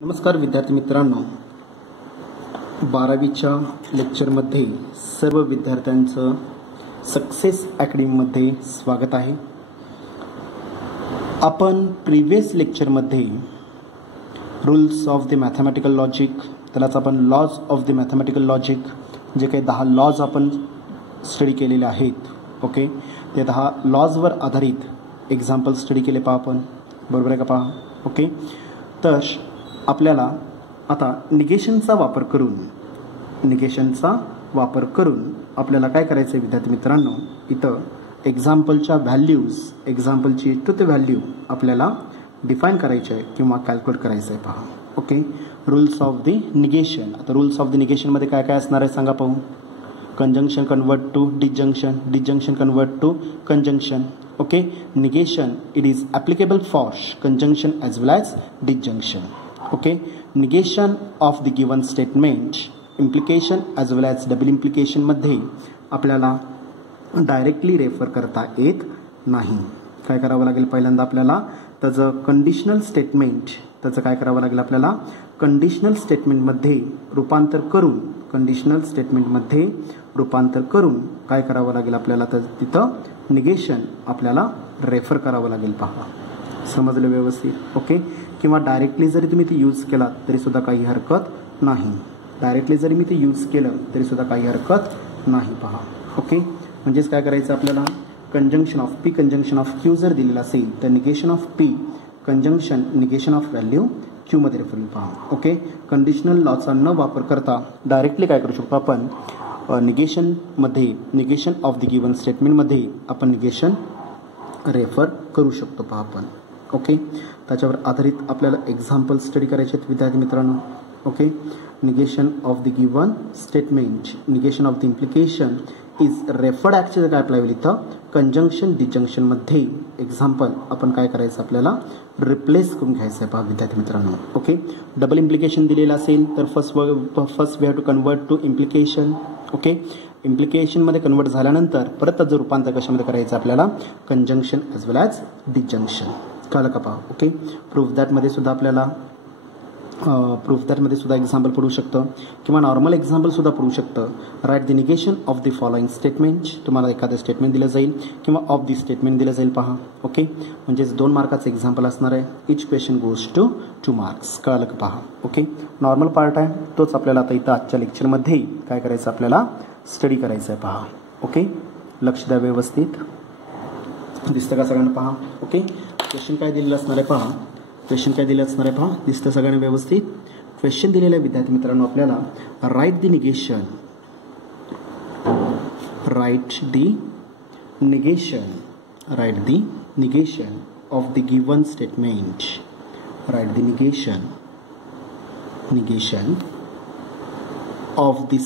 नमस्कार विद्यार्थी मित्रांनो, 12वीच्या लेक्चरमध्ये सर्व विद्यार्थ्यांचं सक्सेस अकॅडमीमध्ये स्वागत आहे. आपण प्रीवियस लेक्चरमध्ये rules of the mathematical logic, त्यालाच आपण laws of the mathematical logic, जे काही 10 लॉज आपण स्टडी केलेले आहेत. ओके, ते 10 लॉजवर आधारित एक्झाम्पल स्टडी केले पहा आपण, बरोबर आहे का पहा. ओके, तर आपल्याला आता निगेशनचा वापर करून आपल्याला काय करायचं आहे विद्यार्थी मित्रांनो, इथं एक्झाम्पलच्या व्हॅल्यूज, एक्झाम्पलची ट्रुथ व्हॅल्यू आपल्याला डिफाईन करायची आहे किंवा कॅल्क्युलेट करायचं आहे पहा. Okay, rules of the negation. आता रूल्स ऑफ द निगेशनमध्ये काय काय असणार आहे सांगा पाहू. Conjunction convert to disjunction, disjunction convert to conjunction. Okay, negation it is applicable for conjunction as well as disjunction. Okay, negation of the given statement, implication as well as double implication मध्ये आपल्याला directly refer करता येत नाही. काय करावं लागेल पहिल्यांदा आपल्याला त्याचं कंडिशनल स्टेटमेंट, त्याचं काय करावं लागेल आपल्याला कंडिशनल स्टेटमेंटमध्ये रूपांतर करून काय करावं लागेल आपल्याला, तर तिथं निगेशन आपल्याला रेफर करावं लागेल पहा. समजलं व्यवस्थित. ओके, किंवा डायरेक्टली जरी तुम्ही ते यूज केला तरी सुद्धा काही हरकत नाही. पहा. ओके, म्हणजेच काय करायचं आपल्याला, conjunction of P conjunction of Q जर दिलेला असेल तर negation of P conjunction negation of value Q मध्ये रेफर पहा. ओके, कंडिशनल लॉचा न वापर करता डायरेक्टली काय करू शकतो आपण, निगेशन ऑफ द गिवन स्टेटमेंटमध्ये आपण निगेशन रेफर करू शकतो पहा आपण. ओके, त्याच्यावर आधारित आपल्याला एक्झाम्पल स्टडी करायचे आहेत विद्यार्थी मित्रांनो. Okay, negation of the given statement, negation of the implication is referred actually काय अप्लाय होईल इथं कंजंक्शन डिसजंक्शनमध्ये. एक्झाम्पल आपण काय करायचं आपल्याला रिप्लेस करून घ्यायचं आहे पहा विद्यार्थी मित्रांनो. ओके, डबल इम्प्लिकेशन दिलेलं असेल तर first we have to convert to implication. Okay, इम्प्लिकेशनमध्ये कन्वर्ट झाल्यानंतर परत त्याचं रूपांतर कशामध्ये करायचं आपल्याला, conjunction as well as disjunction. कळलं का पहा. ओके, प्रूफ दॅटमध्ये सुद्धा आपल्याला एक्झाम्पल पडू शकतं किंवा नॉर्मल एक्झाम्पल सुद्धा पडू शकतं. Right the negation of the following statement, तुम्हाला एखादं स्टेटमेंट दिलं जाईल किंवा ऑफ द स्टेटमेंट दिलं जाईल पहा. ओके, म्हणजेच 2 मार्काचं एक्झाम्पल असणार आहे. Each question goes to 2 marks. कळलं का पहा. ओके, नॉर्मल पार्ट आहे तोच आपल्याला आता इथं आजच्या लेक्चरमध्ये काय करायचं आपल्याला स्टडी करायचं आहे पहा. ओके, लक्ष द्या व्यवस्थित. दिसतं का सगळ्यांना पहा. ओके, क्वेश्चन काय दिलेलं असणार आहे पहा. दिसतं सगळ्यांना व्यवस्थित. क्वेश्चन दिलेलं आहे विद्यार्थी मित्रांनो आपल्याला, right the negation of the given statement. Right the negation of the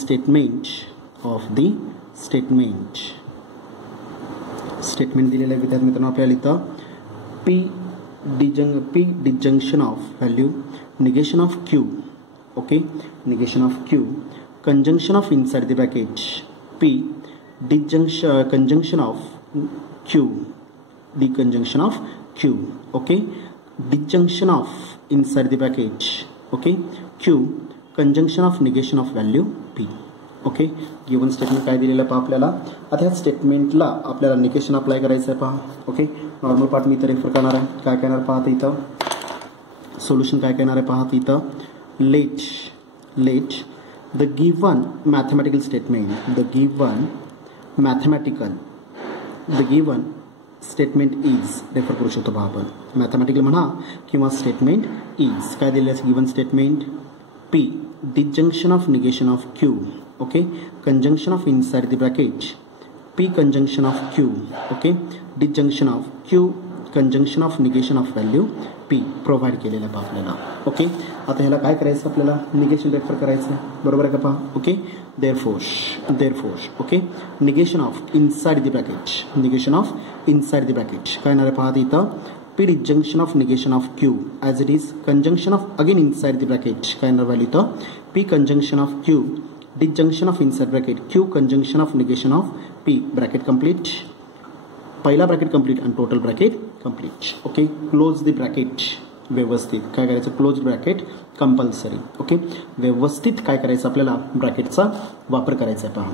statement दिलेलं आहे विद्यार्थी मित्रांनो आपल्याला इथं. P disjunction of value, negation of Q. Okay, negation of Q, conjunction of inside the bracket P, conjunction of Q, deconjunction of Q. Okay, disjunction of inside the bracket. Okay, Q, conjunction of negation of value P. Okay, given statement काय दिलेलं पहा आपल्याला. आता ह्या स्टेटमेंटला आपल्याला negation apply करायचं आहे पहा. ओके, नॉर्मल पार्ट मी इथं रेफर करणार आहे. काय करणार पाहत इथं सोल्युशन काय करणार आहे पाहत इथं. Let the given mathematical statement, the given statement is refer करू शकतो पहा आपण. मॅथमॅटिकल म्हणा किंवा स्टेटमेंट इज काय दिलेलं आहे given statement. P disjunction of negation of Q. Okay, conjunction of inside the bracket P conjunction of Q. Okay, disjunction of Q, conjunction of negation of value P provide केलेलं आहे आपल्याला. Okay, आता ह्याला काय करायचं आपल्याला निगेशन रेफर करायचं आहे, बरोबर आहे का पहा. Okay, therefore okay, negation of inside the bracket काय येणार आहे पहा इथं. P disjunction of negation of Q as it is conjunction of again inside the bracket काय येणार व्हॅल्यू इथं. P conjunction of Q disjunction of inside bracket Q conjunction of negation of P bracket complete. पहिला bracket complete आणि total bracket complete. Okay, close the bracket. व्यवस्थित काय करायचं, close bracket compulsory. Okay, व्यवस्थित काय करायचं, आपल्याला ब्रॅकेटचा वापर करायचा आहे. पहा.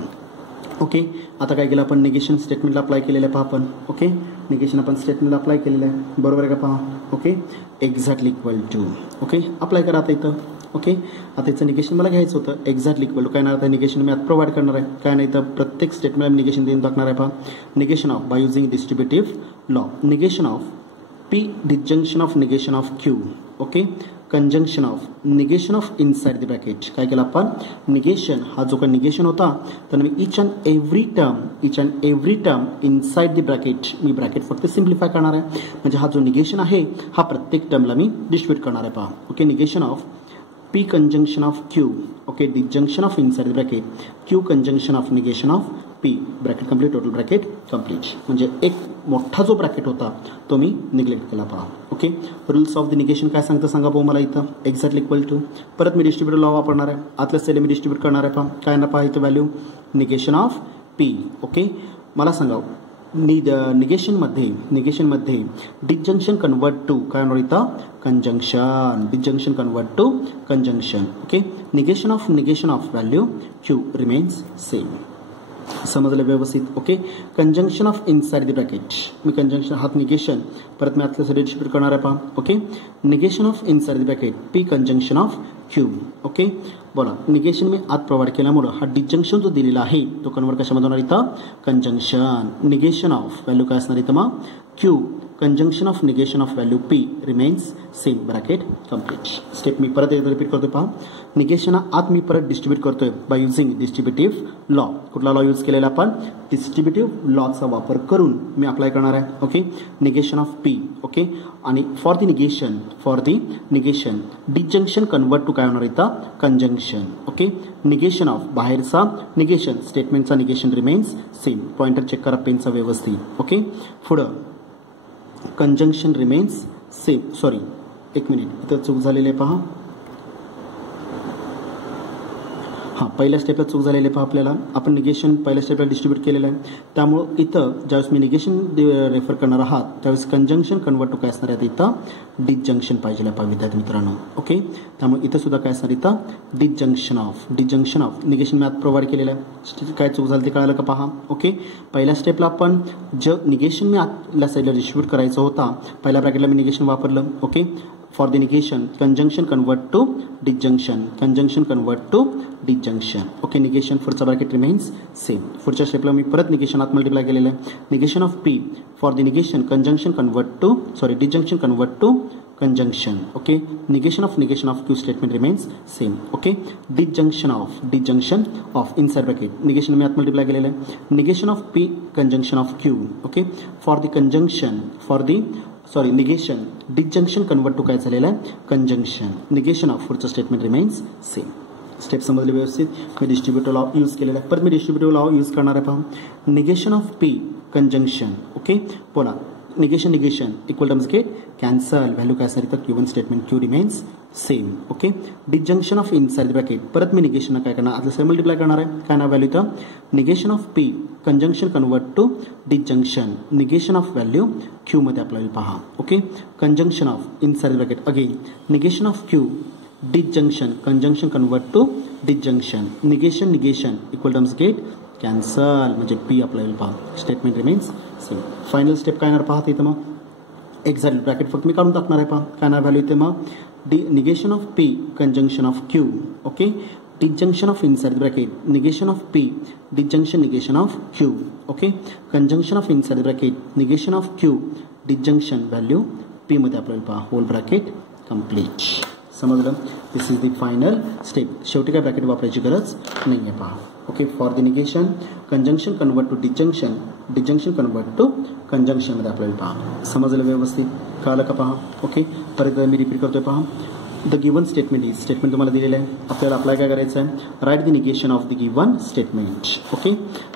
ओके, आता काय केलं आपण, निगेशन स्टेटमेंटला अप्लाय केलेलं आहे. पहा आपण. ओके, निगेशन आपण स्टेटमेंटला अप्लाय केलेलं आहे, बरोबर आहे का. पहा. Okay, exactly equal to. Okay, apply करा आता इथं. ओके, आता इथं निगेशन मला घ्यायचं होतं. एक्झॅक्टली इक्वल टू काय नाही, आता निगेशन मी आता प्रोव्हाइड करणार आहे. काय नाही तर प्रत्येक स्टेटमेंटला निगेशन देऊन टाकणार आहे. पहा, negation of bye using distributive law, negation of P disjunction of negation of Q. Okay, conjunction of negation of inside the bracket. काय केलं आपण, निगेशन हा जो काही निगेशन होता तर मी each and every term inside the bracket, मी ब्रॅकेट फक्त सिम्प्लिफाय करणार आहे. म्हणजे हा जो निगेशन आहे हा प्रत्येक टर्मला मी डिस्ट्रीब्यूट करणार आहे. पहा. Okay, negation of P conjunction of Q. Okay, disjunction of inside the bracket. Q conjunction of negation of P. Bracket complete, total bracket complete. म्हणजे एक मोठा जो ब्रॅकेट होता तो मी निग्लेक्ट केला. पहा. Okay, rules of the negation काय सांगतं सांगा भाऊ मला इथं. एक्झॅक्टली इक्वल टू, परत मी डिस्ट्रीब्युटिव्ह लॉ वापरणार आहे. आतल्या सेल मी डिस्ट्रीब्यूट करणार आहे. पहा काय ना, पहा इथं value negation of P. Okay, मला सांगा निगेशनमध्ये डिस्जंक्शन कन्वर्ट टू काय होणार इथं, conjunction. Disjunction convert to conjunction. Okay, negation of value Q remains same. समजलं व्यवस्थित. Okay, conjunction of inside the bracket, मी कंजंक्शन हात निगेशन परत मी आतल्या साठी डिस्ट्रीब्यूट करणार आहे. पहा. Okay, negation of inside the bracket P conjunction of Q. Okay, बोला निगेशन मी आत प्रोव्हाइड केल्यामुळे हा डिस्जंक्शन जो दिलेला आहे तो कन्वर्ट कशामध्ये होणार इथं, कंजंक्शन. निगेशन ऑफ व्हॅल्यू काय असणार इथं मग, Q. Conjunction of negation of value P remains same. Bracket complete. Step मी परत एकदा रिपीट करतोय. पहा, निगेशन आत मी परत डिस्ट्रीब्यूट करतोय बाय युझिंग डिस्ट्रीब्युटिव्ह लॉ. कुठला लॉ यूज केलेला आपण, डिस्ट्रीब्युटिव्ह लॉचा वापर करून मी अप्लाय करणार आहे. Okay, negation of P. Okay, आणि for the negation disjunction convert to काय होणार इथं, कंजंक्शन. ओके, निगेशन ऑफ बाहेरचा निगेशन, स्टेटमेंटचा negation remains same. Pointer check करा पेनचा व्यवस्थित. ओके, पुढं कंजंक्शन रिमेन्स सेम. सॉरी, एक मिनिट, इथं चूक झालेली आहे. पहा, हां, पहिल्या स्टेपला चूक झालेली आहे. पहा, आपल्याला आपण निगेशन पहिल्या स्टेपला डिस्ट्रीब्यूट केलेलं आहे. त्यामुळं इथं ज्यावेळेस मी निगेशन रेफर करणार आहात त्यावेळेस कंजंक्शन कन्वर्ट टू काय असणार आहे इथं, डिस्जंक्शन पाहिजे. पहा विद्यार्थी मित्रांनो. ओके, त्यामुळे इथं सुद्धा काय असणार इथं, डिस्जंक्शन ऑफ निगेशन मी आत प्रोव्हाइड केलेलं आहे. काय चूक झाली ते कळालं का. पहा. ओके, पहिल्या स्टेपला आपण निगेशन मी आतल्या साईडला डिस्ट्रीब्यूट करायचं होता, पहिल्या ब्रॅकेटला मी निगेशन वापरलं. Okay, for the negation conjunction convert to disjunction. Okay, negation पुढचा ब्रॅकेट रिमेन्स सेम. पुढच्या स्टेपला मी परत निगेशन आत मल्टिप्लाय केलेलं आहे. Negation of P for the negation conjunction convert to disjunction convert to conjunction. Okay, negation of Q statement remains same. Okay, disjunction of inside bracket negation मी आत multiply केलेलं आहे. Negation of P conjunction of Q. Okay, negation disjunction convert to काय झालेलं आहे, conjunction. Negation of पुढचं statement remains same. Step समजले व्यवस्थित. मी डिस्ट्रीब्युटिव्ह लॉ यूज केलेला आहे. परत मी डिस्ट्रीब्युटिव्ह लॉ यूज करणार आहे. पहा, negation of P conjunction. Okay, बोला negation equal terms get cancel. Value काय असणार इथं, क्यू1 statement Q remains same. Okay, disjunction of inside bracket परत मी निगेशन काय करणार, आता सेम मल्टिप्लाय करणार आहे. काय ना व्हॅल्यू इथं, negation of P conjunction convert to disjunction. Negation of value Q मध्ये अप्लाय पहा. Okay, conjunction of inside bracket again negation of Q disjunction conjunction convert to disjunction. Negation equal terms get cancel म्हणजे P apply पहा. Statement remains same. Final step काय येणार पाहत इथं मग, exact bracket फक्त मी काढून टाकणार आहे. पहा काय ना व्हॅल्यू इथे मग, negation of P conjunction of Q. Okay, disjunction of inside bracket negation of P disjunction of Q. Okay, conjunction of inside bracket negation of Q disjunction value P मध्ये आपल्याला पहा. Whole bracket complete. समजलं. This is the final step. शेवटी काय bracket वापरायची गरज नाही आहे. पहा. Okay, for the negation conjunction convert to disjunction convert to conjunction मध्ये आपल्याला पहा. समजलं व्यवस्थित, कळलं का. पहा. ओके, परत मी रिपीट करतोय. पहा, द गिवन स्टेटमेंट तुम्हाला दिलेलं आहे. आपल्याला अप्लाय काय करायचं आहे, right the negation of the given statement. Okay,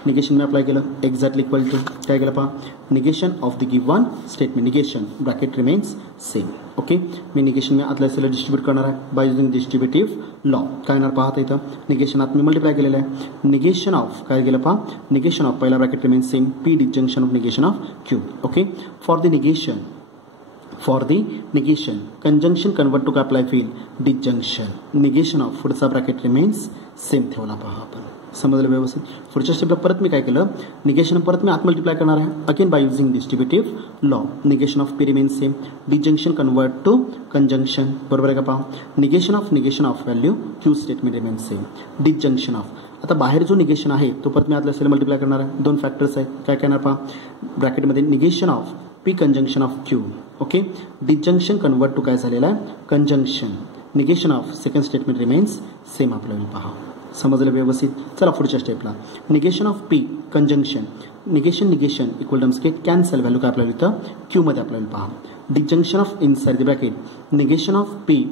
negation मी अप्लाय केलं. एक्झॅक्टली इक्वल टू काय केलं पहा, negation of the given statement. Negation bracket remains same. Okay, मी निगेशन मी आतल्या सेलला डिस्ट्रीब्यूट करणार आहे बाय युझिंग डिस्ट्रीब्युटिव्ह लॉ. काय येणार पाहता इथं, निगेशन आत मी मल्टिप्लाय केलेलं आहे. निगेशन ऑफ काय केलं पहा, निगेशन ऑफ पहिला bracket remains same. P disjunction of negation of Q. Okay, for the negation for the negation conjunction convert to काय आपला फील डिजंक्शन निगेशन ऑफ पुढचा ब्रॅकेट रिमेन्स सेम ठेवला पहा आपण समजलं व्यवस्थित पुढच्या स्टेपला परत मी काय केलं निगेशन परत मी आत मल्टिप्लाय करणार आहे again by using distributive law negation of P remains same disjunction convert to conjunction बरोबर आहे का पहा negation of value Q statement remains same disjunction of आता बाहेर जो निगेशन आहे तो परत मी आतल्या सेल मल्टिप्लाय करणार आहे दोन फॅक्टर्स आहेत काय करणार पहा ब्रॅकेटमध्ये negation of P conjunction of Q okay disjunction convert to काय झालेला आहे conjunction negation of second statement remains same आपल्याला पहा समजलं व्यवस्थित चला पुढच्या स्टेपला negation of P conjunction negation equal terms get cancel value काय आपल्याला इथं क्यू मध्ये आपल्याला पहा disjunction of inside the bracket negation of P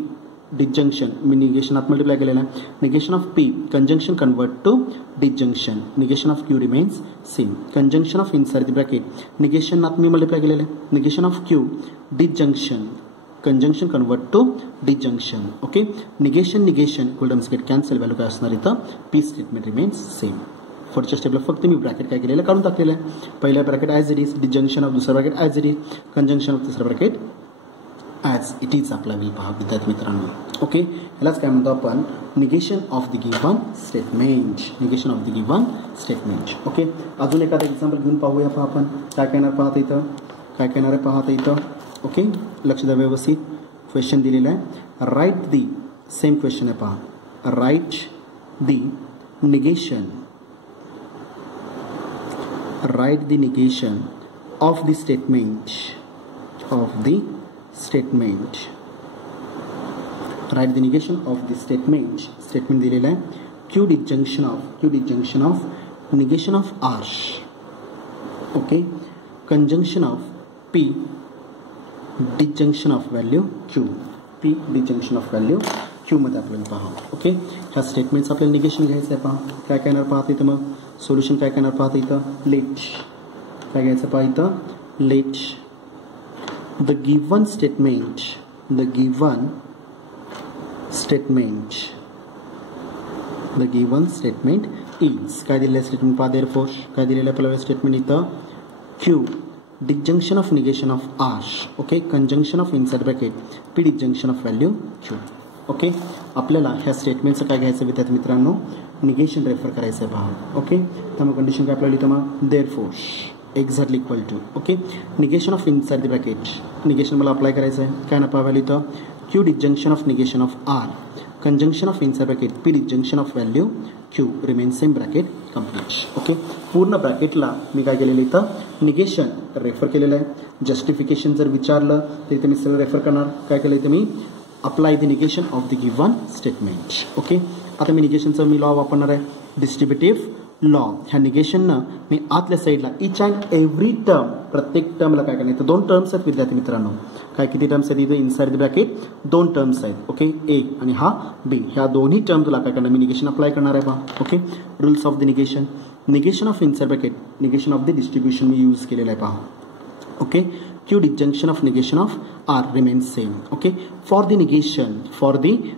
disjunction मी निगेशन आत मल्टिप्लाय केलेला आहे negation of P conjunction convert to disjunction negation of Q remains same conjunction of inside the bracket negation आत मी मल्टिप्लाय केलेलं आहे negation of Q disjunction conjunction convert to disjunction okay negation equal terms get cancel value काय असणार इथं P statement remains same पुढच्या स्टेपला फक्त मी ब्रॅकेट काय केलेलं काढून टाकलेलं आहे पहिला bracket as it is disjunction of दुसरा bracket as it is conjunction of तिसरा ब्रॅकेट ॲज इट इज आपला विल पहा विद्यार्थी मित्रांनो ओके ह्यालाच काय म्हणतो आपण negation of the given statement okay अजून एखादा एक्झाम्पल घेऊन पाहूया पहा आपण काय करणार पाहता इथं ओके लक्ष द्या व्यवस्थित क्वेश्चन दिलेला आहे राईट दी सेम क्वेश्चन आहे पहा right the negation of the statement right the negation of the statement दिलेला आहे Q disjunction of negation of R okay conjunction of P disjunction of value Q P disjunction of value Q मध्ये आपल्याला पहा okay ह्या statements आपल्याला negation घ्यायचं आहे पहा काय करणार पाहता इथं मग सोल्युशन काय करणार पाहता इथं लेट काय घ्यायचं पहा इथं let the given statement is काय दिलेलं आहे स्टेटमेंट पहा देअरफॉर काय दिलेलं आहे आपल्याला स्टेटमेंट इथं Q disjunction of negation of R okay conjunction of inside bracket P disjunction of value Q okay आपल्याला ह्या स्टेटमेंटचं काय घ्यायचं विद्यार्थी मित्रांनो निगेशन रेफर करायचं आहे पहा ओके त्यामुळे कंडिशन काय आपल्याला इथं मग therefore exactly equal to okay negation of inside the bracket negation मला अप्लाय करायचं आहे काय ना पाहायला इथं Q disjunction of negation of R conjunction of inside bracket P disjunction of value Q remain same bracket complete okay पूर्ण ब्रॅकेटला मी काय केलेलं इथं निगेशन रेफर केलेलं आहे जस्टिफिकेशन जर विचारलं तर इथे मी सगळं रेफर करणार काय केलं इथे मी apply the negation of the given statement okay आता मी निगेशनचं मी लॉ वापरणार आहे डिस्ट्रीब्युटिव्ह लॉ ह्या निगेशननं मी आतल्या साईडला इच अँड एव्हरी टर्म प्रत्येक टर्मला काय करणार इथं दोन टर्म्स आहेत विद्यार्थी मित्रांनो काय किती टर्म्स आहेत इथे इनसाइड द ब्रॅकेट दोन टर्म्स आहेत ओके ए आणि हा बी ह्या दोन्ही टर्म्सला काय करणार मी निगेशन अप्लाय करणार आहे पहा okay rules of the negation of inside bracket negation of the distribution मी यूज केलेलं आहे पहा okay Q disjunction of negation of R remains same okay for the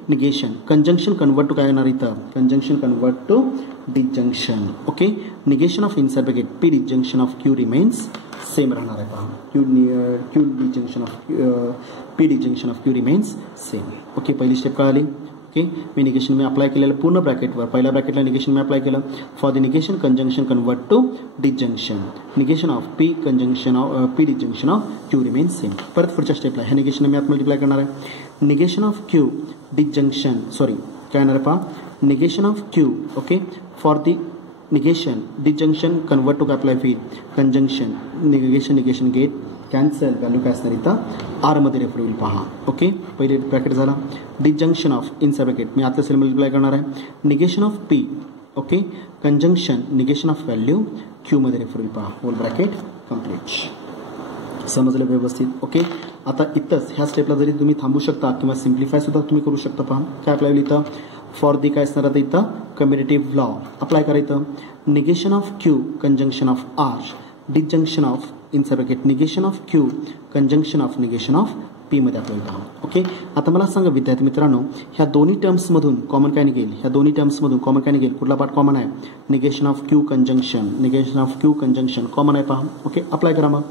negation conjunction convert to काय येणार इथं conjunction convert to disjunction okay negation of inside bracket P disjunction of Q remains same राहणार आहे पहा Q disjunction of P disjunction of Q remains same okay पहिली step कळाली okay मी negation मी अप्लाय केलेलं पूर्ण ब्रॅकेटवर पहिल्या ब्रॅकेटला निगेशन मी अप्लाय केलं for the negation conjunction convert to disjunction negation of P conjunction of P disjunction of Q remains same परत पुढच्या स्टेपला ह्या निगेशन मी आत मल्टिप्लाय करणार आहे निगेशन ऑफ क्यू डिजंक्शन काय येणार आहे पहा negation of Q okay for the negation disjunction convert to काय अप्लाय फी conjunction negation get cancel value काय असणार इथं आर मध्ये रेफर होईल पहा ओके पहिले ब्रॅकेट झाला डिजंक्शन ऑफ इनसाइड ब्रॅकेट मी आतल्या सेल मल्टिप्लाय करणार आहे negation of P okay conjunction negation of value Q मध्ये रेफर होईल पहा होल ब्रॅकेट कम्प्लीट समजलं व्यवस्थित ओके आता इथंच ह्या स्टेपला जरी तुम्ही थांबू शकता किंवा सिम्प्लिफाय सुद्धा तुम्ही करू शकता पहा काय अप्लाय इथं फॉर दी काय असणार आता इथं कम्युनिटिव्ह लॉ अप्लाय करायचं negation of Q conjunction of R disjunction of inside bracket negation of Q conjunction of negation of P मध्ये आपल्याला पहा. ओके, आता मला सांगा विद्यार्थी मित्रांनो, ह्या दोन्ही टर्म्समधून कॉमन काय निघेल? ह्या दोन्ही टर्म्समधून कॉमन काय निघेल? कुठला पार्ट कॉमन आहे? Negation of Q conjunction. Negation of Q conjunction common आहे पहा. ओके, अप्लाय करा मग.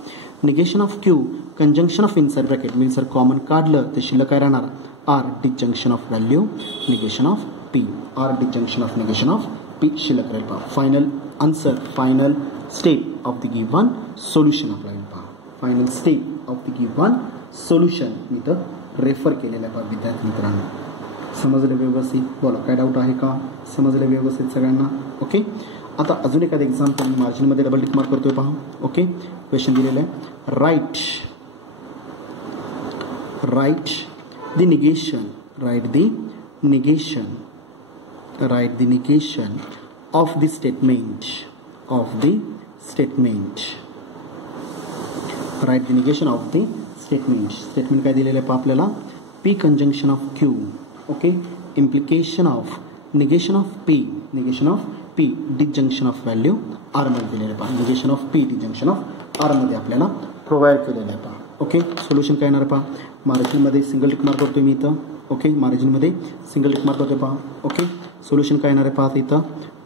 Negation of Q conjunction of inside bracket means जर कॉमन काढलं तर शिल्लक काय राहणार? R disjunction of value negation of P. R disjunction of negation of P शिल्लक राहील पहा. Final answer, final step of the given solution आपल्याला पहा. Final step of the given solution मी तर रेफर केलेलं आहे पहा विद्यार्थी मित्रांनो. समजलं व्यवस्थित? बोला, काय डाऊट आहे का? समजलं व्यवस्थित सगळ्यांना? ओके, आता अजून एखादं एक्झाम्पल मार्जिनमध्ये डबल टिक मार्क करतोय पहा. ओके, क्वेश्चन दिलेलं आहे, right the negation, right the negation of the statement, right the negation of the statement काय दिलेलं आहे पहा आपल्याला? P conjunction of Q. Okay, implication of negation of P disjunction of value R मध्ये दिलेलं आहे पहा. Negation of P disjunction of R मध्ये आपल्याला प्रोव्हाइड केलेलं आहे पहा. ओके, सोल्युशन काय येणार पहा? मार्जिनमध्ये सिंगल टिक मार्क करतोय मी इथं. ओके, मार्जिनमध्ये सिंगल टिक मार्क करतोय पहा. ओके, सोल्युशन काय येणार आहे पहा इथं?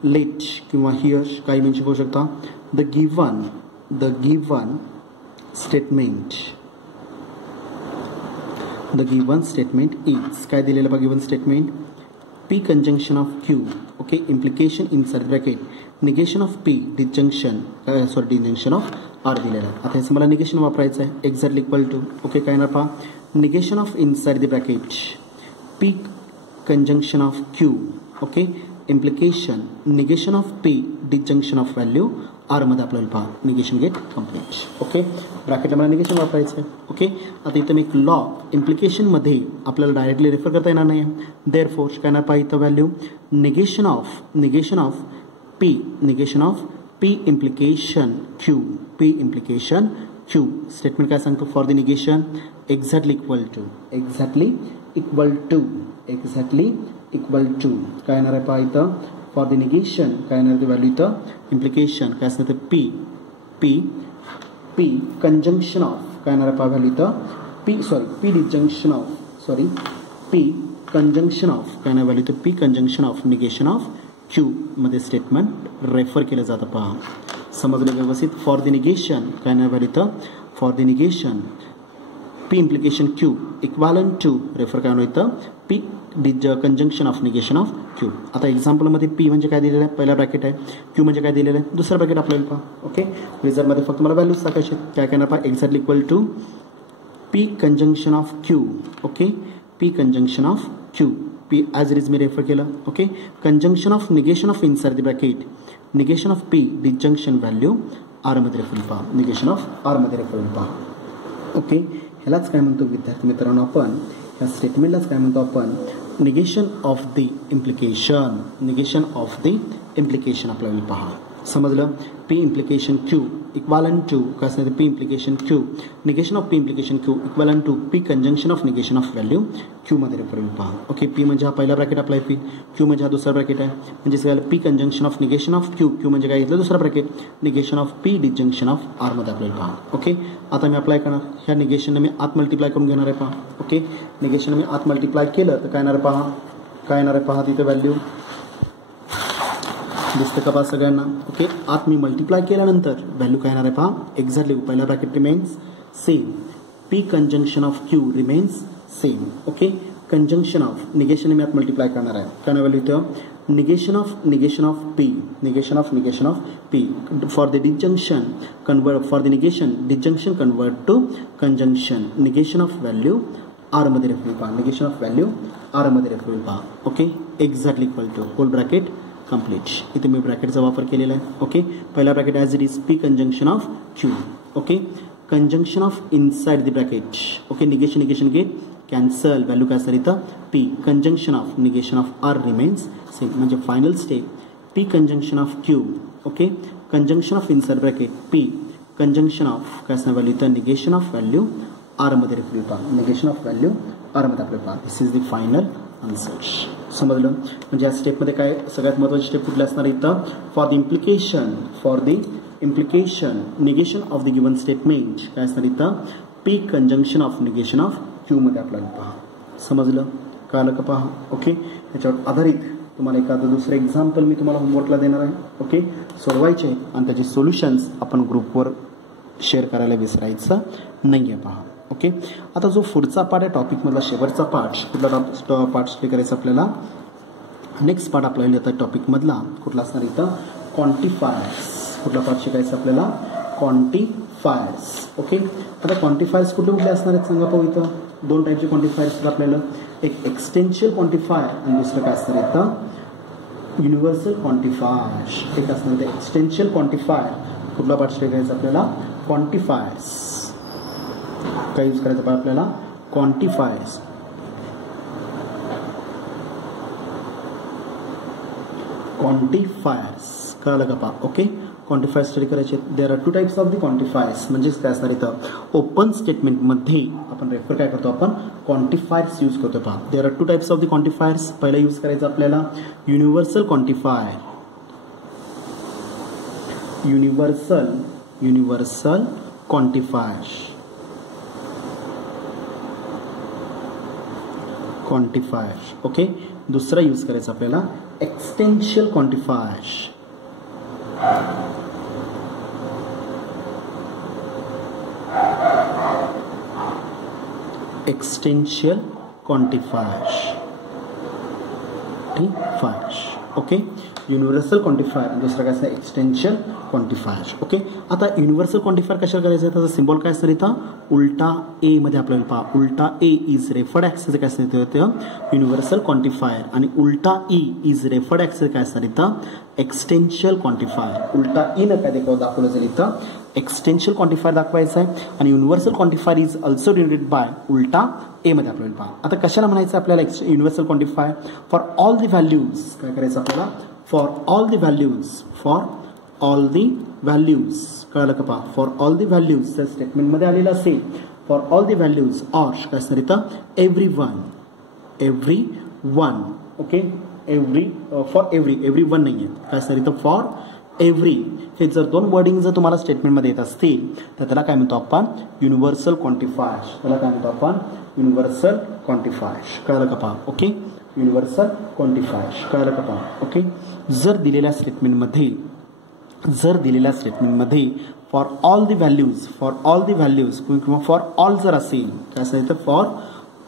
लेट किंवा हिअर काही मेन्शन करू शकता. द गिव्हन स्टेटमेंट इज काय दिलेलं बघा? Given statement P conjunction of Q. Okay, implication inside bracket negation of P disjunction of R दिलेलं आहे. आता याचं मला निगेशन वापरायचं आहे. Exactly equal to. ओके, काय येणार पहा? Negation of inside the bracket P conjunction of Q. Okay, implication negation of P disjunction of value R मध्ये आपल्याला पहा निगेशन गेट कम्प्लीट. ओके, ब्रॅकेटला मला निगेशन वापरायचं आहे. ओके, आता इथं मी एक लॉ इम्प्लिकेशनमध्ये आपल्याला डायरेक्टली रेफर करता येणार नाही. देअरफॉर काय येणार पहा इथं? Value negation of P implication Q. Statement काय सांगतो? For the negation exactly equal to काय येणार आहे पहा इथं? फॉर द निगेशन काय येणार? व्हॅल्यू इथं इम्प्लिकेशन काय असणार? पी कंजंक्शन ऑफ काय येणार आहे पहा? व्हॅल्यू इथं पी कंजंक्शन ऑफ काय येणार? व्हॅल्यू इथं P conjunction of negation of Q मध्ये स्टेटमेंट रेफर केलं जातं पहा. समजलं व्यवस्थित? फॉर द निगेशन काय येणार? व्हॅल्यू इथं for the negation P implication Q equivalent to refer काय होतं? P conjunction of negation of Q. आता एक्झाम्पलमध्ये पी म्हणजे काय दिलेलं आहे? पहिला ब्रॅकेट आहे. क्यू म्हणजे काय दिलेलं आहे? दुसरा ब्रॅकेट आपल्याला पहा. ओके, रिझल्टमध्ये फक्त मला व्हॅल्यूज टाकायचे. काय करणार पहा? Exactly equal to P conjunction of Q. Okay, P conjunction of Q. P as it is मी रेफर केलं. Okay, conjunction of negation of inside the bracket negation of P disjunction value R मध्ये refer पहा. Negation of R मध्ये refer पहा. Okay, ह्यालाच काय म्हणतो विद्यार्थी मित्रांनो आपण? ह्या स्टेटमेंटलाच काय म्हणतो आपण? निगेशन ऑफ द इम्प्लिकेशन आपल्याला पहा. समजलं? P implication Q equivalent to काय असणार? P implication Q negation of P implication Q equivalent to P conjunction of negation of value Q मध्ये रेफर पहा. ओके, पी म्हणजे हा पहिला ब्रॅकेट अप्लाय पी, क्यू म्हणजे हा दुसरा ब्रॅकेट आहे. म्हणजे काय? P conjunction of negation of Q म्हणजे काय घेतलं? दुसरा bracket negation of P disjunction of R मध्ये आपल्याला पहा. ओके, आता मी अप्लाय करणार. ह्या निगेशनने मी आत मल्टिप्लाय करून घेणार आहे पहा. ओके, निगेशन मी आत मल्टिप्लाय केलं तर काय येणार पहा? काय येणार आहे पहा तिथे? व्हॅल्यू दिसतं का पहा सगळ्यांना? ओके, आत मी मल्टिप्लाय केल्यानंतर व्हॅल्यू काय येणार आहे पहा? एक्झॅक्टली पहिला bracket remains same. P conjunction of Q remains same. Okay, conjunction of negation मी आत मल्टिप्लाय करणार आहे. काय व्हॅल्यू इथं? Negation of P for the disjunction disjunction convert to conjunction negation of value R मध्ये रेफर पहा. Negation of value R मध्ये refer पहा. Okay, exactly equal to whole bracket complete. इथे मी ब्रॅकेटचा वापर केलेला आहे. ओके, पहिला bracket as it is P conjunction of Q. Okay, conjunction of inside the bracket. Okay, negation get cancel. Value काय असेल इथं? P conjunction of negation of R remains same. म्हणजे final step P conjunction of Q. Okay, conjunction of inside bracket P conjunction of काय असणार? Value इथं negation of value R मध्ये refer पहा. Negation of value R मध्ये आपल्याला पहा. This is the final answer. समजलं? म्हणजे या स्टेपमध्ये काय सगळ्यात महत्त्वाची स्टेप कुठली असणार इथं? For the implication negation of the given statement काय असणार इथं? P conjunction of negation of क्यूमध्ये आपल्याला पहा. समजलं, कळलं का पहा. ओके, त्याच्यावर आधारित तुम्हाला एखादं दुसरं एक्झाम्पल मी तुम्हाला होमवर्कला देणार आहे. ओके, सोडवायचे आणि त्याचे सोल्युशन्स आपण ग्रुपवर शेअर करायला विसरायचं नाही आहे पहा. ओके, आता जो पुढचा पार्ट आहे टॉपिकमधला शेवटचा पार्ट, कुठला पार्ट स्टडी करायचा आपल्याला, नेक्स्ट पार्ट आपल्याला येतं टॉपिकमधला कुठला असणार इथं, क्वांटिफायर्स. कुठला पार्ट शिकायचा आपल्याला, क्वांटिफायर्स. ओके, आता क्वांटिफायर्स कुठले कुठले असणार आहेत सांगा पाहू. इथं दोन टाईपचे क्वांटिफायर्स आपल्याला, एक एक्सटेन्शियल क्वांटिफायर आणि दुसरं काय असणार इथं, युनिव्हर्सल क्वांटिफायर. एक असणार ते एक्सटेन्शियल क्वांटिफायर. कुठला पार्ट स्टडी करायचा आपल्याला, क्वांटिफायर्स. काय यूज करायचं पाहिजे आपल्याला, क्वांटिफायर्स. क्वांटिफायर्स कळलं का पहा. ओके, क्वांटिफायर्स स्टडी करायचे. देर are two types of the quantifiers. म्हणजेच काय असणार इथं, ओपन स्टेटमेंटमध्ये आपण रेफर काय करतो, आपण क्वांटिफायर्स यूज करतो पहा. There are two types of the quantifiers. पहिला यूज करायचं आपल्याला universal quantifier. Universal quantifier. Okay, दुसरा यूज करायचा आपल्याला existential quantifier. Existential quantifier. Okay, universal quantifier, दुसरा काय असतं एक्सटेन्शियल क्वांटिफायर. ओके, आता युनिव्हर्सल क्वांटिफायर कशाला करायचं आहे, त्याचा सिम्बॉल काय असतं इथं, उलटा ए मध्ये आपल्याला पहा. उलटा ए इज रेफर्ड ॲक्सेस काय असतं इथं, युनिव्हर्सल क्वांटिफायर. आणि उलटा ई इज रेफर्ड ॲक्सेस काय असतं इथं, एक्सटेन्शियल क्वांटिफायर. उलटा ई न काय दाखवलं जाईल इथं, एक्सटेन्शियल क्वांटिफायर दाखवायचं आहे. आणि universal quantifier is also denoted by उलटा ए मध्ये आपल्याला पहा. आता कशाला म्हणायचं आपल्याला universal quantifier, for all the values. काय करायचं आपल्याला, फॉर ऑल दी व्हॅल्यूज. कळलं का पहा, फॉर ऑल दी व्हॅल्यूज जर स्टेटमेंटमध्ये आलेलं असेल, for all the values or काय असणार इथं, every one. Okay, for every one नाही आहे, काय असणार इथं, फॉर एव्हरी. हे जर दोन वर्डिंग जर तुम्हाला स्टेटमेंटमध्ये येत असतील तर त्याला काय म्हणतो आपण, युनिव्हर्सल क्वांटिफायर. त्याला काय म्हणतो आपण, युनिव्हर्सल क्वांटिफायर. कळलं का पहा. Okay, universal quantifier. कळलं का पहा. ओके, जर दिलेल्या स्टेटमेंटमध्ये फॉर ऑल दी व्हॅल्यूज किंवा फॉर ऑल जर असेल, काय असेल तर फॉर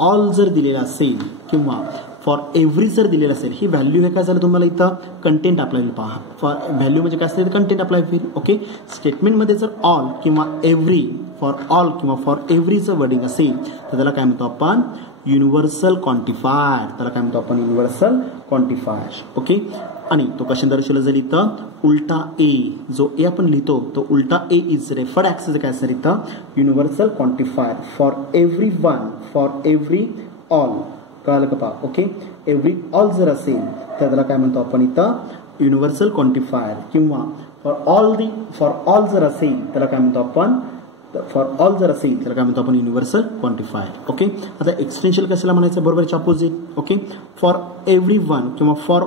ऑल जर दिलेला असेल किंवा फॉर एव्हरी जर दिलेलं असेल, ही व्हॅल्यू हे काय झालं तुम्हाला इथं कंटेंट अप्लाय होईल पहा. फॉर व्हॅल्यू म्हणजे काय असतं, कंटेंट अप्लाय होईल. ओके, स्टेटमेंटमध्ये जर ऑल किंवा एव्हरी, फॉर ऑल किंवा फॉर एव्हरीचं वर्डिंग असेल तर त्याला काय म्हणतो आपण, युनिव्हर्सल क्वांटिफायर. त्याला काय म्हणतो आपण, युनिव्हर्सल क्वांटिफायर. ओके, आणि तो कशा दर्शवला जाईल इथं, उलटा ए. जो ए आपण लिहितो तो उलटा ए इज रेफर्ड ॲक्सेस काय असणार इथं, universal quantifier. For every one, for every all. कळलं का पहा. ओके, एव्हरी ऑल जर असेल तर त्याला काय म्हणतो आपण इथं, युनिव्हर्सल क्वांटिफायर. किंवा फॉर ऑल जर असेल त्याला काय म्हणतो आपण, युनिव्हर्सल क्वांटिफायर. ओके, आता एक्सटेन्शियल कशाला म्हणायचं, बरोबर याच्या opposite. Okay, for every one किंवा फॉर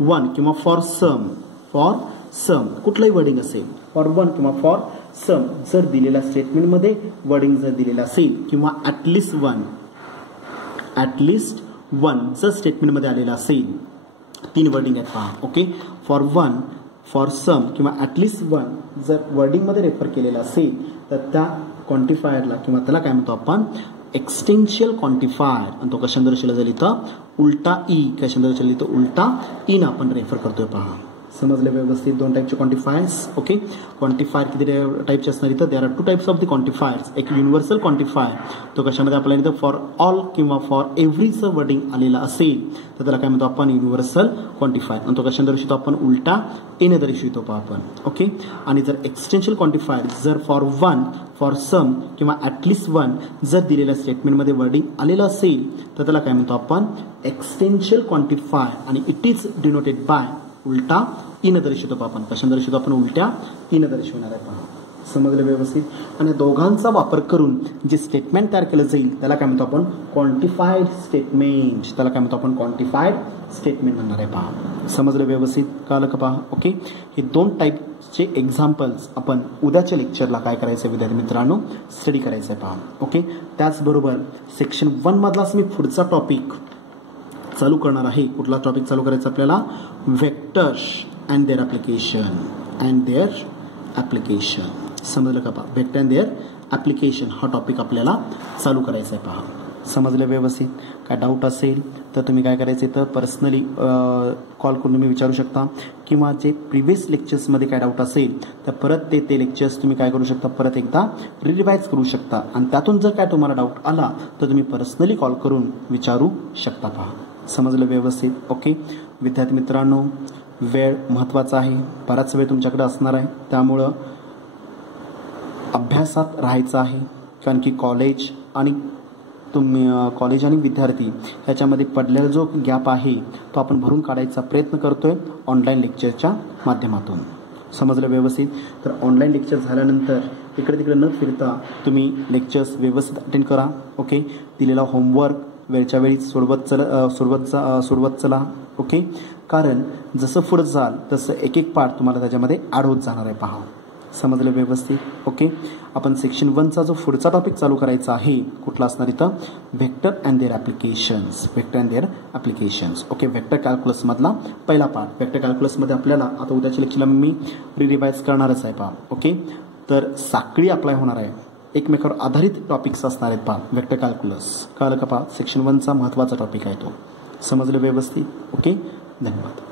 वन किंवा फॉर सम कुठलंही वर्डिंग असेल, फॉर वन किंवा फॉर सम जर दिलेल्या स्टेटमेंटमध्ये वर्डिंग जर दिलेलं असेल किंवा ॲटलिस्ट वन जर स्टेटमेंटमध्ये आलेलं असेल, तीन वर्डिंग आहेत पहा. Okay, for one, for some किंवा ॲटलिस्ट वन जर वर्डिंगमध्ये रेफर केलेलं असेल तर त्या क्वांटिफायरला किंवा त्याला काय म्हणतो आपण, एक्सटेन्शियल क्वांटिफायर. आणि तो कशाने दर्शवला जाईल इथं, उलटा ई. कशाने दर्शवला इथं, उलटा ईनं आपण रेफर करतोय पहा. समजले व्यवस्थित, दोन टाईपचे क्वांटिफायर्स. ओके, क्वांटिफायर किती टाईपचे असणार इथं, देर are two types of the quantifiers. एक युनिव्हर्सल क्वांटिफायर, तो कशामध्ये आपल्याला इथं फॉर ऑल किंवा फॉर एव्हरीचं वर्डिंग आलेलं असेल तर त्याला काय म्हणतो आपण, युनिव्हर्सल क्वांटिफायर. आणि तो कशाने दर्शवतो आपण, उलटा एने दर्शवतो पहा आपण. ओके, आणि जर एक्सटेन्शियल क्वांटिफायर जर फॉर वन, फॉर सम किंवा ॲटलिस्ट वन जर दिलेल्या स्टेटमेंटमध्ये वर्डिंग आलेलं असेल तर त्याला काय म्हणतो आपण, एक्सटेन्शियल क्वांटिफायर. आणि इट इज डिनोटेड बाय उलटा ईनं दर्शवतो आपण. कशाने दर्शवतो आपण, उलट्या ईनं दर्शवणार आहे पहा. समजलं व्यवस्थित. आणि दोघांचा वापर करून जे स्टेटमेंट तयार केलं जाईल त्याला काय म्हणतो आपण क्वांटिफाईड स्टेटमेंट. त्याला काय म्हणतो आपण क्वांटिफाईड स्टेटमेंट म्हणणार आहे. पहा समजलं व्यवस्थित, कळलं का? पहा ओके. हे 2 टाईपचे एक्झाम्पल्स आपण उद्याच्या लेक्चरला काय करायचं आहे विद्यार्थी मित्रांनो, स्टडी करायचं आहे. पहा ओके. त्याचबरोबर सेक्शन 1 मधलाच मी पुढचा टॉपिक चालू करणार आहे. कुठला टॉपिक चालू करायचा आपल्याला? Vectors and their application. समजलं का? पहा व्हेक्टर अँड देअर ॲप्लिकेशन हा टॉपिक आपल्याला चालू करायचा आहे. पहा समजलं व्यवस्थित. काय डाऊट असेल तर तुम्ही काय करायचे तर पर्सनली कॉल करून तुम्ही विचारू शकता, किंवा जे प्रिव्हियस लेक्चर्समध्ये काय डाऊट असेल तर परत ते लेक्चर्स तुम्ही काय करू शकता, परत एकदा रिवाइज करू शकता. आणि त्यातून जर काय तुम्हाला डाऊट आला तर तुम्ही पर्सनली कॉल करून विचारू शकता. पहा समजलं व्यवस्थित. ओके विद्यार्थी मित्रांनो, वेळ महत्त्वाचा आहे. बराच वेळ तुमच्याकडे असणार आहे, त्यामुळं अभ्यासात राहायचं आहे. कारण की कॉलेज आणि विद्यार्थी ह्याच्यामध्ये पडलेला जो गॅप आहे तो आपण भरून काढायचा प्रयत्न करतोय ऑनलाईन लेक्चरच्या माध्यमातून. समजलं व्यवस्थित. तर ऑनलाईन लेक्चर झाल्यानंतर इकडे तिकडे न फिरता तुम्ही लेक्चर्स व्यवस्थित अटेंड करा. ओके. दिलेला होमवर्क वेळच्या वेळी सोडवत चला. ओके. कारण जसं पुढं जाल तसं एक एक पार्ट तुम्हाला त्याच्यामध्ये ॲड होत जाणार आहे. पहा समजलं व्यवस्थित. ओके. आपण सेक्शन 1चा जो पुढचा टॉपिक चालू करायचा आहे कुठला असणार इथं? Vector and their applications. Okay. Vector कॅल्क्युलसमधला पहिला पार्ट. व्हेक्टर कॅल्क्युलसमध्ये आपल्याला आता उद्याच्या लेक्चरला मी रिवाइज करणारच आहे. पहा ओके. तर साखळी अप्लाय होणार आहे, एकमेकावर आधारित टॉपिक्स असणार आहेत. पहा व्हेक्टर कॅल्क्युलस, कळलं का? पहा सेक्शन 1चा महत्त्वाचा टॉपिक आहे तो. समजलं व्यवस्थित. ओके. धन्यवाद.